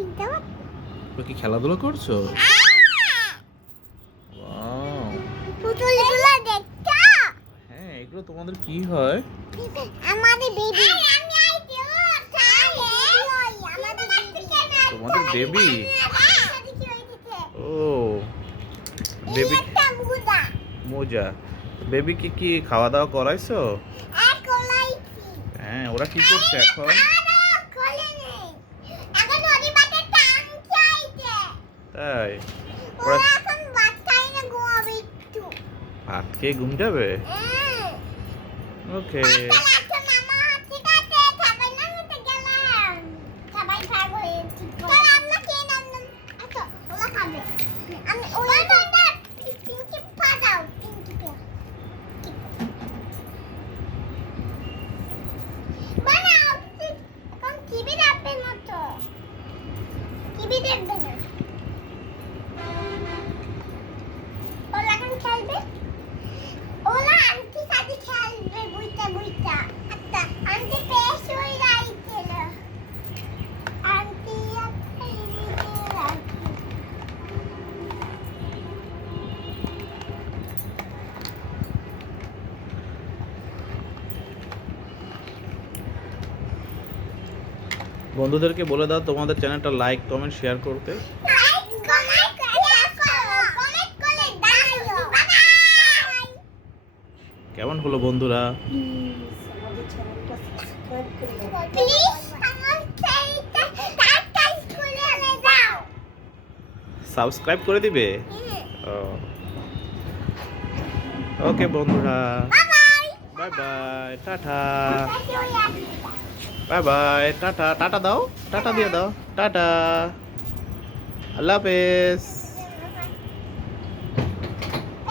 তোমরা কি খেলাধুলা করছ? পুতুলগুলো দেখছ? হ্যাঁ এগুলো তোমাদের কি হয়? আমাদের বেবি তোমাদের বেবি ও বেবি মোজা। বেবি কি কি খাওয়া দাওয়া করাইছো? হ্যাঁ ওরা কি করছে এখন? তাই? ওরা ওরা এখন বাচ্চাই না ঘুমাবে একটু। ভাত খেয়ে ঘুম যাবে? হ্যাঁ। ওকে। আচ্ছা মামা ঠিক বন্ধুদেরকে বলে দাও তোমাদের চ্যানেলটা লাইক কমেন্ট শেয়ার করতে। কেমন হলো বন্ধুরা? সাবস্ক্রাইব করে দিবে? ওকে বন্ধুরা। Bye bye tata. Bye bye tata tata দাও টাটা দিয়ে দাও টাটা আল্লাহ হাফেজ